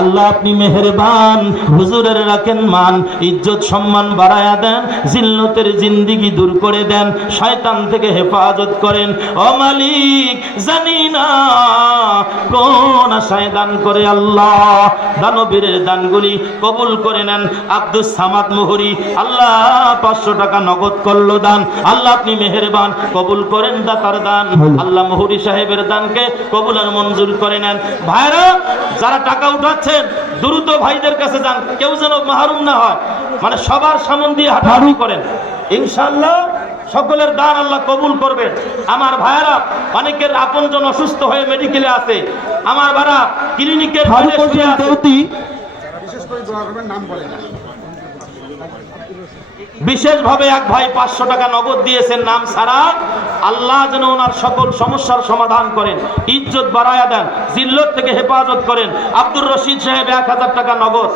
আল্লাহ আপনি মেহেরবান হুজুরের রাখেন মান ইজ্জত সম্মান বাড়ায়া দেন জিল্লতের জিন্দিগি দূর করে দেন শয়তান থেকে হেফাজত করেন। ও মালিক জানি না কোন আশায় দান করে আল্লাহ। দানবীরের দানগুলি কবুল করে নেন। আব্দুস সামাদ মুহুরি আল্লাহ পাঁচশো টাকা নগদ করল দান। আল্লাহ আপনি মেহেরবান কবুল করেন দাতার দান। আল্লাহ মুহুরি সাহেবের দানকে কবুল আর মঞ্জুর করে নেন। ভাইরা যারা টাকা উঠাচ্ছেন দ্রুত ভাইদের কাছে যান। কেউ যেন মাহরুম না হয়। মানে সবার সামন দিয়ে হাঁটাহাঁটি করেন। ইনশাল্লাহ সকলের দান আল্লাহ কবুল করবে। আমার ভাইয়েরা অনেকের আপনজন অসুস্থ হয়ে মেডিকেলে আছে। আমার ভাড়া ক্লিনিকের বাইরে শুয়ে আছে। বিশেষ করে দোয়া করবেন নাম বলেন বিশেষভাবে এক ভাই পাঁচশো টাকা নগদ দিয়েছেন নাম ছাড়া। আল্লাহ যেন ওনার সকল সমস্যার সমাধান করেন ইজ্জত বাড়ায়া দেন জিল্লত থেকে হেফাজত করেন। আব্দুর রশিদ সাহেব এক হাজার টাকা নগদ।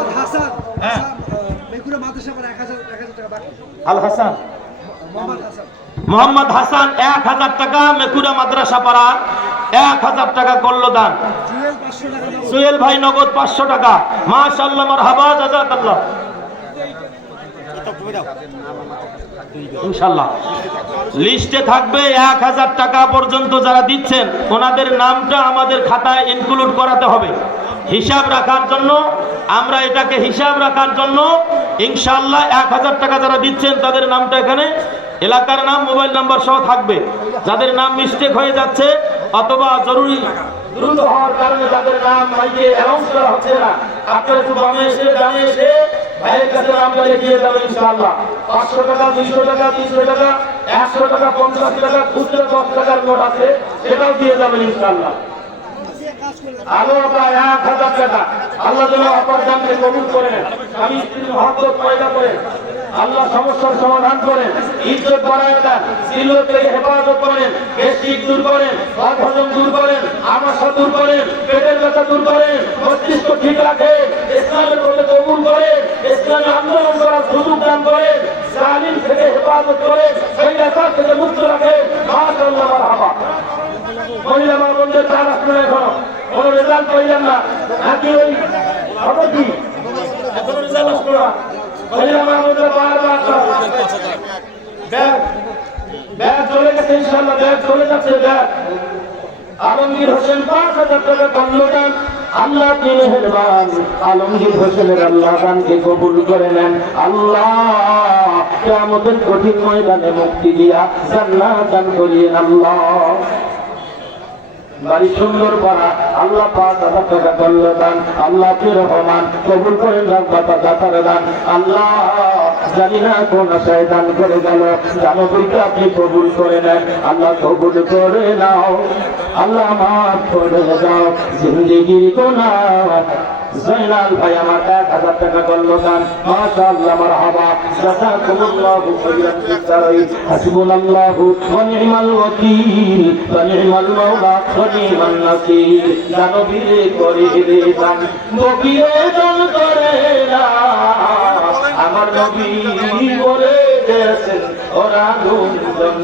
হ্যাঁ। আল হাসান। মোহাম্মদ হাসান। এক হাজার টাকা মেকুরা মাদ্রাসা পাড়া এক হাজার টাকা করল দান। সুয়েল ভাই নগদ পাঁচশো টাকা। মাশাল্লাহ মারহাবা জাযাকাল্লাহ। ইনশাল্লাহ লিস্টে থাকবে এক হাজার টাকা পর্যন্ত যারা দিচ্ছেন, ওনাদের নামটা আমাদের খাতায় ইনক্লুড করাতে হবে। হিসাব রাখার জন্য, আমরা এটাকে হিসাব রাখার জন্য ইনশাল্লাহ এক হাজার টাকা যারা দিচ্ছেন, তাদের নামটা এখানে, এলাকার নাম, মোবাইল নাম্বার সহ থাকবে। যাদের নাম মিস্টেক হয়ে যাচ্ছে, অথবা জরুরি, দ্রুত হওয়ার কারণে যাদের নাম হচ্ছে না। আপনারা একটু বামে এসে, ডানে এসে আল্লাহ করেন। করেন। সমস্যার সমাধান করেন। ইজ্জত বাড়ায় দেন। হেফাজত করেন। গ্যাস্ট্রিক দূর করেন। অহজম দূর করেন। আমাশা দূর করেন। পেটের ব্যথা দূর করেন। মস্তিষ্ক ঠিক রাখে। ইসলামের মধ্যে কবুল করে ইসলামে আন্দোলন করার সুযোগ দান করে, জালিম থেকে হেফাজত করে সেই রাস্তা থেকে মুক্ত রাখে। মাশাআল্লাহ, মারহাবা। মহিলা মা বন্ধুদের চার আসলে এখনও। কোনো রেজাল্ট পাইলেন না। নাকি ওই হবে কি? এখনও রেজাল্ট আসলো না। মহিলা মা বন্ধুরা বারবার ব্যাগ চলে গেছে ইনশাল্লাহ ব্যাগ চলে যাচ্ছে ব্যাগ আলমগীর হোসেন পাঁচ হাজার টাকা কর্মদান আল্লাহ মেহেরবান? আলমগীর হোসেনের আল্লাহ দানকে কবুল করে নেন। আল্লাহ কেমতের কঠিন ময়দানে মুক্তি দিয়া জান্নাত দান করিয়েন আল্লাহ। বাড়ি সুন্দর পাড়া আল্লাহ পাঁচ হাজার টাকা করল দান আল্লাহ রহমান, কবুল করেন দাতার দান। আল্লাহ জানি না কোন আশায় দান করে গেল। জানো বইটা আপনি কবুল করে নেন। আল্লাহ কবুল করে নাও। আল্লাহ মাফ করে দাও। জিন্দিগির কোনা জয়নাল ভাই আমার এক হাজার টাকা করল দান। মাশা আল্লাহ মারহাবা। জাযাকুমুল্লাহু খাইরান বিসারাই হাসবুনাল্লাহু ওয়া নি'মাল ওয়াকিল। করে দান। নবীরে দান করে না আমার নবী বলে গেছেন ওরা